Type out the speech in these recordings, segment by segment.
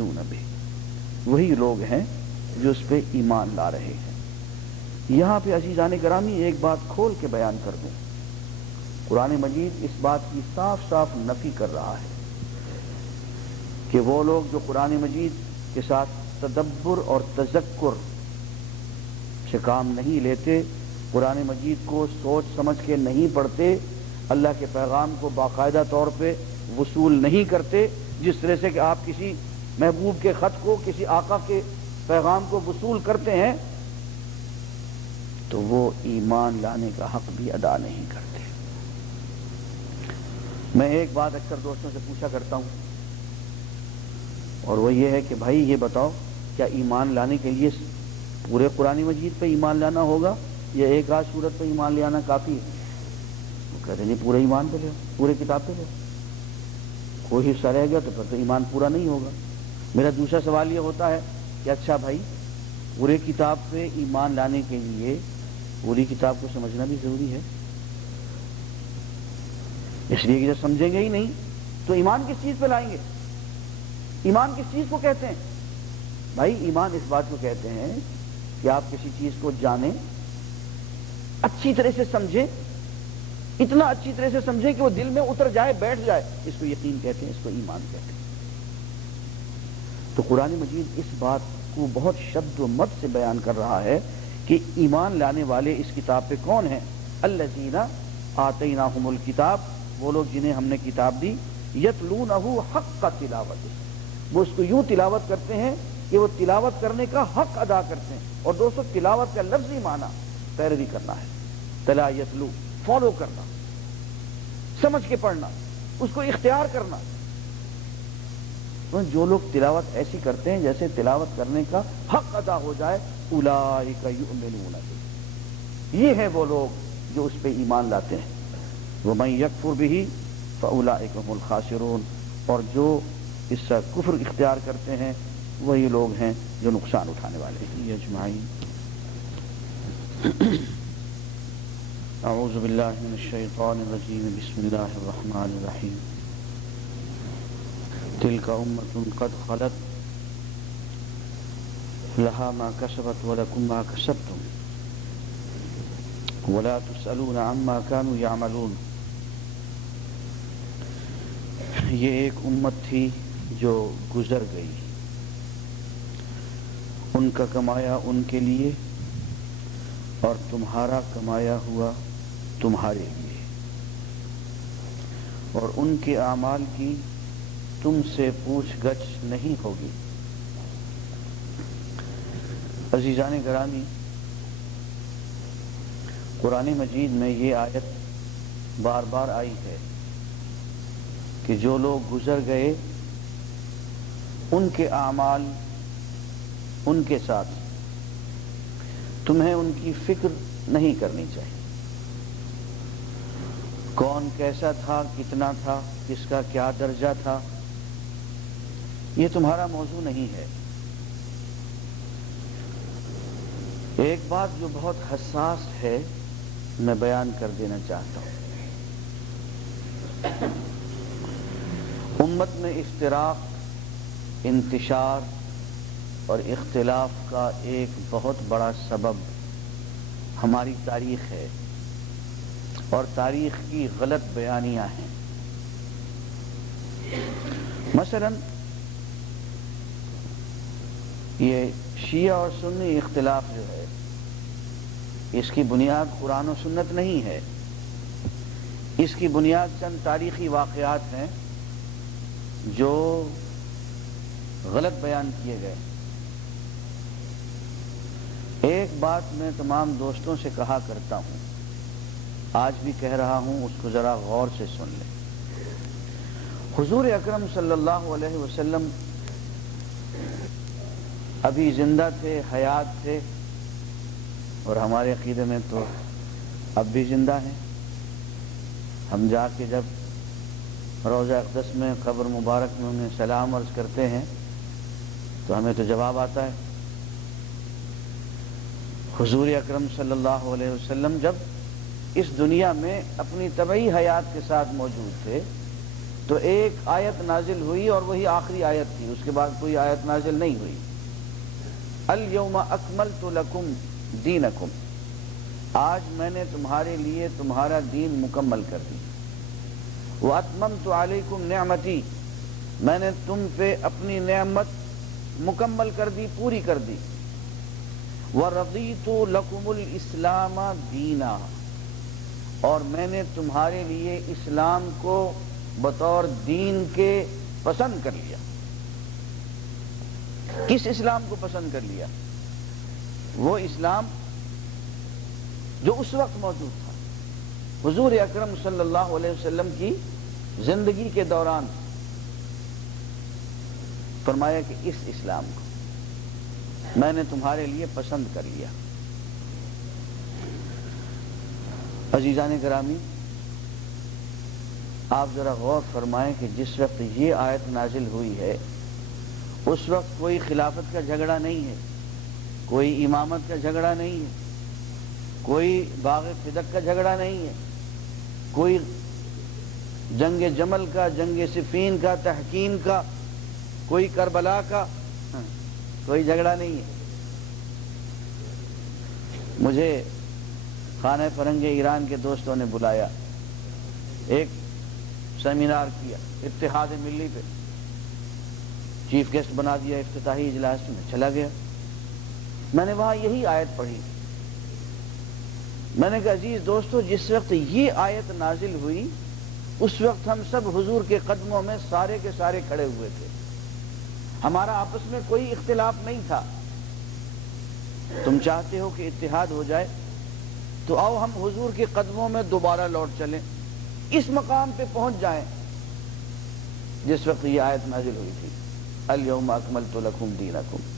یؤمنون بہ، وہی لوگ ہیں جو اس پہ ایمان لا رہے ہیں۔ یہاں پہ عزیزان گرامی ایک بات کھول کے بیان کر دوں، قرآن مجید اس بات کی صاف صاف نفی کر رہا ہے کہ وہ لوگ جو قرآن مجید کے ساتھ تدبر اور تذکر سے کام نہیں لیتے، قرآن مجید کو سوچ سمجھ کے نہیں پڑھتے، اللہ کے پیغام کو باقاعدہ طور پہ وصول نہیں کرتے، جس طرح سے کہ آپ کسی محبوب کے خط کو، کسی آقا کے پیغام کو وصول کرتے ہیں، تو وہ ایمان لانے کا حق بھی ادا نہیں کرتے۔ میں ایک بات اکثر دوستوں سے پوچھا کرتا ہوں، اور وہ یہ ہے کہ بھائی یہ بتاؤ، کیا ایمان لانے کے لیے پورے قرآن مجید پہ ایمان لانا ہوگا یا ایک آدھ سورت پہ ایمان لانا کافی ہے؟ وہ کہتے ہیں نہیں، پورے ایمان پہ لو، پورے کتاب پہ لو، کوئی حصہ رہ گیا تو پھر تو ایمان پورا نہیں ہوگا۔ میرا دوسرا سوال یہ ہوتا ہے کہ اچھا بھائی، پورے کتاب پہ ایمان لانے کے لیے پوری کتاب کو سمجھنا بھی ضروری ہے، اس لیے کہ جب سمجھیں گے ہی نہیں تو ایمان کس چیز پہ لائیں گے؟ ایمان کس چیز کو کہتے ہیں؟ بھائی ایمان اس بات کو کہتے ہیں کہ آپ کسی چیز کو جانیں، اچھی طرح سے سمجھیں، اتنا اچھی طرح سے سمجھیں کہ وہ دل میں اتر جائے، بیٹھ جائے، اس کو یقین کہتے ہیں، اس کو ایمان کہتے ہیں۔ تو قرآن مجید اس بات کو بہت شد و مد سے بیان کر رہا ہے کہ ایمان لانے والے اس کتاب پہ کون ہیں؟ الذین آتیناہم الکتاب، وہ لوگ جنہیں ہم نے کتاب دی، یتلونہ حق تلاوتہ، وہ اس کو یوں تلاوت کرتے ہیں کہ وہ تلاوت کرنے کا حق ادا کرتے ہیں۔ اور دوستو تلاوت کا لفظی معنی پیروی کرنا ہے، تلا یتلو، فالو کرنا، سمجھ کے پڑھنا، اس کو اختیار کرنا۔ جو لوگ تلاوت ایسی کرتے ہیں جیسے تلاوت کرنے کا حق ادا ہو جائے، اولئک یؤمنون بہ، یہ ہیں وہ لوگ جو اس پہ ایمان لاتے ہیں۔ ومن یکفر بہ فاولئک هم الخاسرون، اور جو اس سے کفر اختیار کرتے ہیں وہی لوگ ہیں جو نقصان اٹھانے والے ہیں۔ اجمعین۔ اعوذ باللہ من الشیطان الرجیم، بسم اللہ الرحمن الرحیم۔ تلک امۃ قد خلت لها ما کسبت ولکم ما کسبتم ولا تسألون عما كانوا يعملون۔ یہ ایک امت تھی جو گزر گئی، ان کا کمایا ان کے لیے اور تمہارا کمایا ہوا تمہارے لیے، اور ان کے اعمال کی تم سے پوچھ گچھ نہیں ہوگی۔ عزیزان گرامی، قرآن مجید میں یہ آیت بار بار آئی ہے کہ جو لوگ گزر گئے ان کے اعمال ان کے ساتھ، تمہیں ان کی فکر نہیں کرنی چاہیے۔ کون کیسا تھا، کتنا تھا، کس کا کیا درجہ تھا، یہ تمہارا موضوع نہیں ہے۔ ایک بات جو بہت حساس ہے میں بیان کر دینا چاہتا ہوں۔ امت میں افتراق، انتشار اور اختلاف کا ایک بہت بڑا سبب ہماری تاریخ ہے، اور تاریخ کی غلط بیانیاں ہیں۔ مثلا یہ شیعہ اور سنی اختلاف جو ہے، اس کی بنیاد قرآن و سنت نہیں ہے، اس کی بنیاد چند تاریخی واقعات ہیں جو غلط بیان کیے گئے۔ ایک بات میں تمام دوستوں سے کہا کرتا ہوں، آج بھی کہہ رہا ہوں، اس کو ذرا غور سے سن لیں۔ حضور اکرم صلی اللہ علیہ وسلم ابھی زندہ تھے، حیات تھے، اور ہمارے عقیدے میں تو اب بھی زندہ ہیں۔ ہم جا کے جب روضہ اقدس میں، قبر مبارک میں انہیں سلام عرض کرتے ہیں تو ہمیں تو جواب آتا ہے۔ حضور اکرم صلی اللہ علیہ وسلم جب اس دنیا میں اپنی طبعی حیات کے ساتھ موجود تھے تو ایک آیت نازل ہوئی اور وہی آخری آیت تھی، اس کے بعد کوئی آیت نازل نہیں ہوئی۔ الیوم اکملت لکم دینکم، آج میں نے تمہارے لیے تمہارا دین مکمل کر دی۔ واتممت علیکم نعمتی، میں نے تم پہ اپنی نعمت مکمل کر دی، پوری کر دی۔ وَرَضِيتُ لَكُمُ الْإِسْلَامَ دِينًا، اور میں نے تمہارے لیے اسلام کو بطور دین کے پسند کر لیا۔ کس اسلام کو پسند کر لیا؟ وہ اسلام جو اس وقت موجود تھا، حضور اکرم صلی اللہ علیہ وسلم کی زندگی کے دوران فرمایا کہ اس اسلام کو میں نے تمہارے لیے پسند کر لیا۔ عزیزان گرامی، آپ ذرا غور فرمائیں کہ جس وقت یہ آیت نازل ہوئی ہے اس وقت کوئی خلافت کا جھگڑا نہیں ہے، کوئی امامت کا جھگڑا نہیں ہے، کوئی باغ فدق کا جھگڑا نہیں ہے، کوئی جنگ جمل کا، جنگ صفین کا، تحکیم کا، کوئی کربلا کا کوئی جھگڑا نہیں ہے۔ مجھے خانہ فرنگ ایران کے دوستوں نے بلایا، ایک سیمینار کیا اتحاد ملی پہ، چیف گیسٹ بنا دیا افتتاحی اجلاس میں، چلا گیا۔ میں نے وہاں یہی آیت پڑھی، میں نے کہا عزیز دوستو، جس وقت یہ آیت نازل ہوئی اس وقت ہم سب حضور کے قدموں میں سارے کے سارے کھڑے ہوئے تھے، ہمارا آپس میں کوئی اختلاف نہیں تھا۔ تم چاہتے ہو کہ اتحاد ہو جائے تو آؤ ہم حضور کے قدموں میں دوبارہ لوٹ چلیں، اس مقام پہ پہنچ جائیں جس وقت یہ آیت نازل ہوئی تھی، الیوم اکملت لکم دینکم۔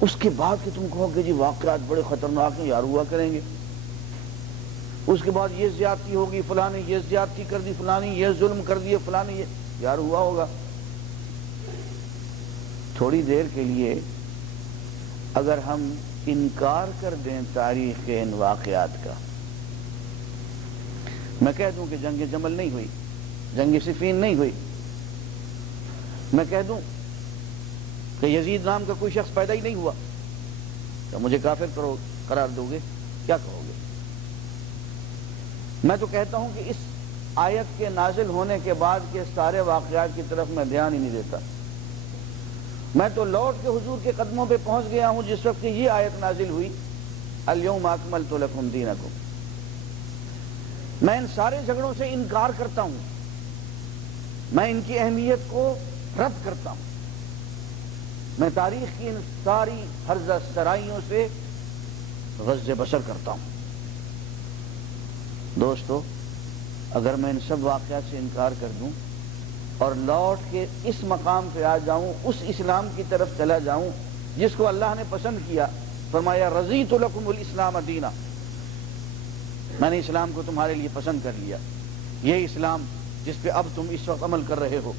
اس کے بعد کہ تم کہو کہ جی واقعات بڑے خطرناک ہیں، یار ہوا کریں گے، اس کے بعد یہ زیادتی ہوگی، فلاں نے یہ زیادتی کر دی، فلاں نے یہ ظلم کر دیے، فلاں نے یہ، یار ہوا ہوگا۔ تھوڑی دیر کے لیے اگر ہم انکار کر دیں تاریخ کے ان واقعات کا، میں کہہ دوں کہ جنگ جمل نہیں ہوئی، جنگ صفین نہیں ہوئی، میں کہہ دوں کہ یزید نام کا کوئی شخص پیدا ہی نہیں ہوا، تو مجھے کافر قرار دو گے؟ کیا کہو گے؟ میں تو کہتا ہوں کہ اس آیت کے نازل ہونے کے بعد کے سارے واقعات کی طرف میں دھیان ہی نہیں دیتا، میں تو لوٹ کے حضور کے قدموں پہ پہنچ گیا ہوں جس وقت یہ آیت نازل ہوئی، الیوم اکملت لکم دینکم۔ میں ان سارے جھگڑوں سے انکار کرتا ہوں، میں ان کی اہمیت کو رد کرتا ہوں، میں تاریخ کی ان ساری ہرزہ سرائیوں سے غض بصر کرتا ہوں۔ دوستو، اگر میں ان سب واقعات سے انکار کر دوں اور لوٹ کے اس مقام پہ آ جاؤں، اس اسلام کی طرف چلا جاؤں جس کو اللہ نے پسند کیا، فرمایا رضیت لکم الاسلام دینا، میں نے اسلام کو تمہارے لیے پسند کر لیا، یہ اسلام جس پہ اب تم اس وقت عمل کر رہے ہو،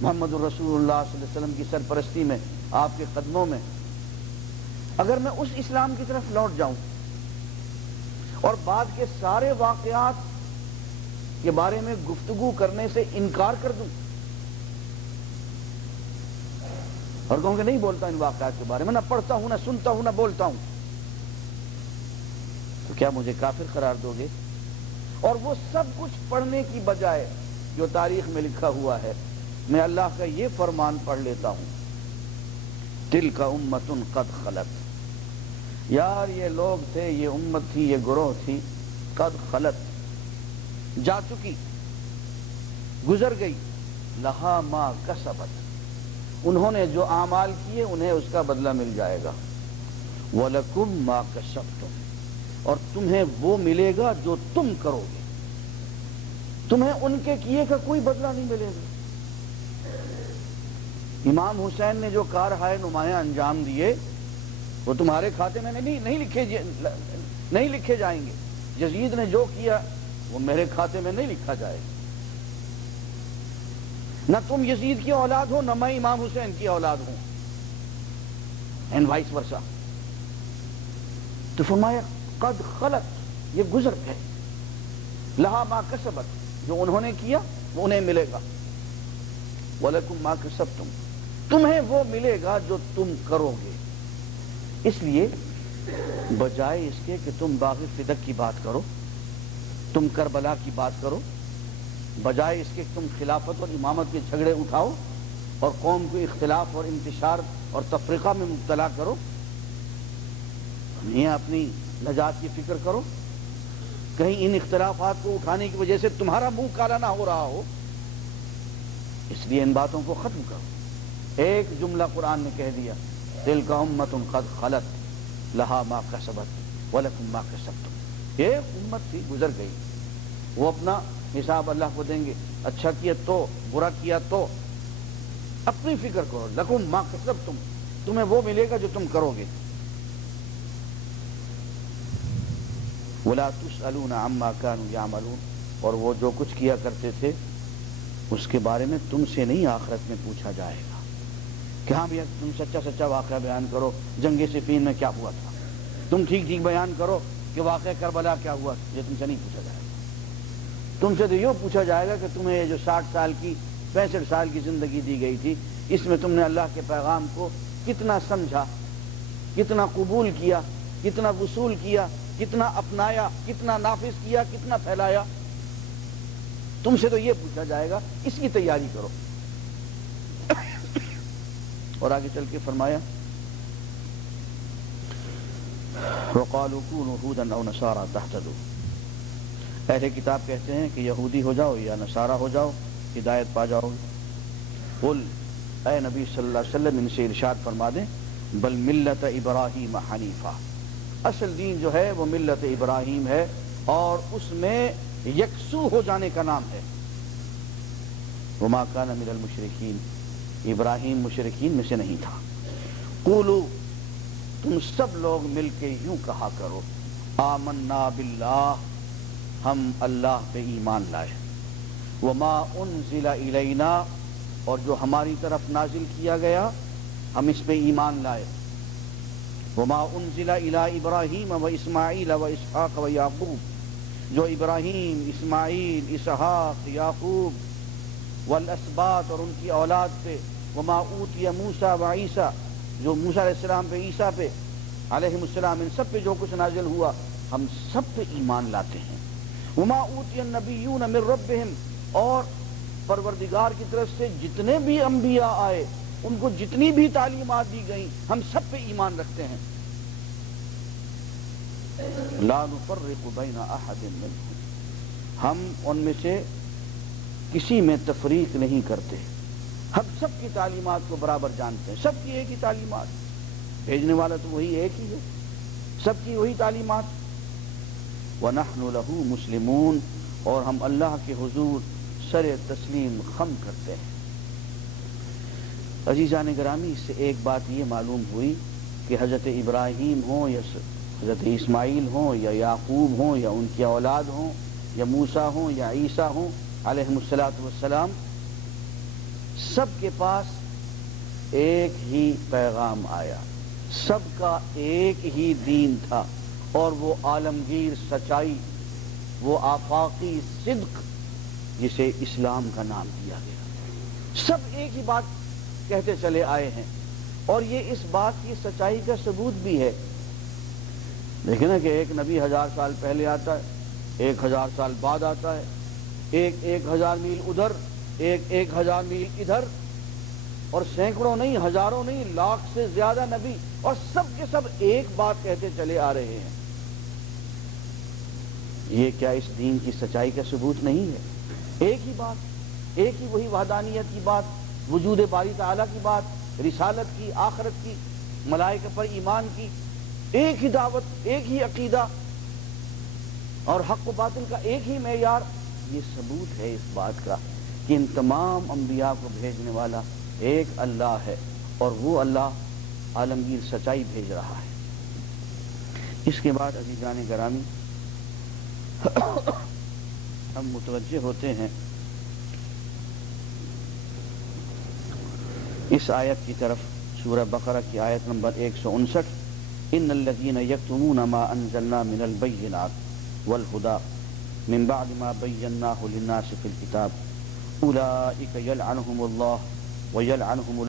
محمد الرسول اللہ صلی اللہ علیہ وسلم کی سرپرستی میں، آپ کے قدموں میں، اگر میں اس اسلام کی طرف لوٹ جاؤں اور بعد کے سارے واقعات کے بارے میں گفتگو کرنے سے انکار کر دوں اور کہوں کہ نہیں بولتا ان واقعات کے بارے میں، نہ پڑھتا ہوں، نہ سنتا ہوں، نہ بولتا ہوں، تو کیا مجھے کافر قرار دو گے؟ اور وہ سب کچھ پڑھنے کی بجائے جو تاریخ میں لکھا ہوا ہے، میں اللہ کا یہ فرمان پڑھ لیتا ہوں، تلک امۃ قد خلت، یار یہ لوگ تھے، یہ امت تھی، یہ گروہ تھی، قد خلت، جا چکی، گزر گئی، لہا ما کسبت، انہوں نے جو اعمال کیے انہیں اس کا بدلہ مل جائے گا، وَلَكُمْ مَا كَسَبْتُمْ، اور تمہیں وہ ملے گا جو تم کرو گے، تمہیں ان کے کیے کا کوئی بدلہ نہیں ملے گا۔ امام حسین نے جو کارہائے نمایاں انجام دیے وہ تمہارے کھاتے میں نہیں لکھے جائیں گے، یزید نے جو کیا وہ میرے کھاتے میں نہیں لکھا جائے گا، نہ تم یزید کی اولاد ہو، نہ میں امام حسین کی اولاد ہوں، اینڈ وائس ورسا۔ تو فرمایا قد خلت، یہ گزر گئے، لہا ما کسبت، جو انہوں نے کیا انہیں ملے گا، وَلَكُمْ مَا كَسَبْتُمْ، تمہیں وہ ملے گا جو تم کرو گے۔ اس لیے بجائے اس کے کہ تم باغ فدق کی بات کرو، تم کربلا کی بات کرو، بجائے اس کے کہ تم خلافت اور امامت کے جھگڑے اٹھاؤ اور قوم کو اختلاف اور انتشار اور تفرقہ میں مبتلا کرو، یہ اپنی نجات کی فکر کرو، کہیں ان اختلافات کو اٹھانے کی وجہ سے تمہارا منہ کالا نہ ہو رہا ہو، اس لیے ان باتوں کو ختم کرو۔ ایک جملہ قرآن نے کہہ دیا، تلک امۃ قد خلت لہا ما کسبت ولکم ما کسبتم، ایک امت تھی گزر گئی، وہ اپنا حساب اللہ کو دیں گے، اچھا کیا تو، برا کیا تو، اپنی فکر کرو، لکم ما کسبتم، تمہیں وہ ملے گا جو تم کرو گے۔ ولا تسألون عما كانوا يعملون، اور وہ جو کچھ کیا کرتے تھے اس کے بارے میں تم سے نہیں آخرت میں پوچھا جائے گا کہ ہاں بھیا تم سچا سچا واقعہ بیان کرو، جنگ صفین میں کیا ہوا تھا، تم ٹھیک ٹھیک بیان کرو کہ واقعہ کربلا کیا ہوا، یہ تم سے نہیں پوچھا جائے گا۔ تم سے تو یہ پوچھا جائے گا کہ تمہیں یہ جو 60 سال کی 65 سال کی زندگی دی گئی تھی، اس میں تم نے اللہ کے پیغام کو کتنا سمجھا، کتنا قبول کیا، کتنا وصول کیا، کتنا اپنایا، کتنا نافذ کیا، کتنا پھیلایا، تم سے تو یہ پوچھا جائے گا، اس کی تیاری کرو۔ اور آگے چل کے فرمایا وَقَالُوا كُونُوا هُودًا أَوْ نَصَارَىٰ تَهْتَدُوا، اہل کتاب کہتے ہیں کہ یہودی ہو جاؤ یا نصارہ ہو جاؤ، ہدایت پا جاؤ گے۔ قل، اے نبی صلی اللہ علیہ وسلم ان سے ارشاد فرما دیں، بل ملت ابراہیم حنیفہ، اصل دین جو ہے وہ ملت ابراہیم ہے اور اس میں یکسو ہو جانے کا نام ہے۔ وما کان من المشرکین، ابراہیم مشرکین میں سے نہیں تھا۔ قولو، تم سب لوگ مل کے یوں کہا کرو، آمنا باللہ، ہم اللہ پہ ایمان لائے، وما انزل الینا، اور جو ہماری طرف نازل کیا گیا ہم اس پہ ایمان لائے، وما انزل الی ابراہیم و اسماعیل و اسحاق و یعقوب، جو ابراہیم، اسماعیل، اسحاق، یعقوب والاسباط اور ان کی اولاد پہ، وما اوتی موسیٰ و عیسیٰ، جو موسیٰ علیہ السلام پہ، عیسیٰ پہ علیہ السلام، ان سب پہ جو کچھ نازل ہوا ہم سب پہ ایمان لاتے ہیں۔ وما اوتی النبیون من ربہم، اور پروردگار کی طرف سے جتنے بھی انبیاء آئے ان کو جتنی بھی تعلیمات دی گئیں ہم سب پہ ایمان رکھتے ہیں۔ لا نفرق بین احد منہم، ہم ان میں سے کسی میں تفریق نہیں کرتے، ہم سب کی تعلیمات کو برابر جانتے ہیں، سب کی ایک ہی تعلیمات، بھیجنے والا تو وہی ایک ہی ہے، سب کی وہی تعلیمات۔ وَنَحْنُ لَهُ مُسْلِمُونَ، اور ہم اللہ کے حضور سر تسلیم خم کرتے ہیں۔ عزیزان گرامی، اس سے ایک بات یہ معلوم ہوئی کہ حضرت ابراہیم ہوں یا حضرت اسماعیل ہوں یا یعقوب ہوں یا ان کی اولاد ہوں یا موسیٰ ہوں یا عیسیٰ ہوں علیہم السلام، سب کے پاس ایک ہی پیغام آیا، سب کا ایک ہی دین تھا، اور وہ عالمگیر سچائی، وہ آفاقی صدق جسے اسلام کا نام دیا گیا، سب ایک ہی بات کہتے چلے آئے ہیں، اور یہ اس بات کی سچائی کا ثبوت بھی ہے۔ دیکھیں نا کہ ایک نبی 1000 سال پہلے آتا ہے، 1000 سال بعد آتا ہے، ایک 1000 میل ادھر، ایک 1000 میل ادھر، اور سینکڑوں نہیں، ہزاروں نہیں، لاکھ سے زیادہ نبی، اور سب کے سب ایک بات کہتے چلے آ رہے ہیں۔ یہ کیا اس دین کی سچائی کا ثبوت نہیں ہے؟ ایک ہی بات، ایک ہی وہی وحدانیت کی بات، وجود باری تعالیٰ کی بات، رسالت کی، آخرت کی، ملائکہ پر ایمان کی، ایک ہی دعوت، ایک ہی عقیدہ، اور حق و باطل کا ایک ہی معیار۔ یہ ثبوت ہے اس بات کا کہ ان تمام انبیاء کو بھیجنے والا ایک اللہ ہے، اور وہ اللہ عالمگیر سچائی بھیج رہا ہے۔ اس کے بعد عزیزان گرامی ہم متوجہ ہوتے ہیں اس آیت کی طرف، سورہ بقرہ کی آیت نمبر 159، ان الذین یکتمون ما انزلنا من البینات والہدی من بعد ما بیناہ للناس فی الکتاب اولئک یلعنہم اللہ ویلعنہم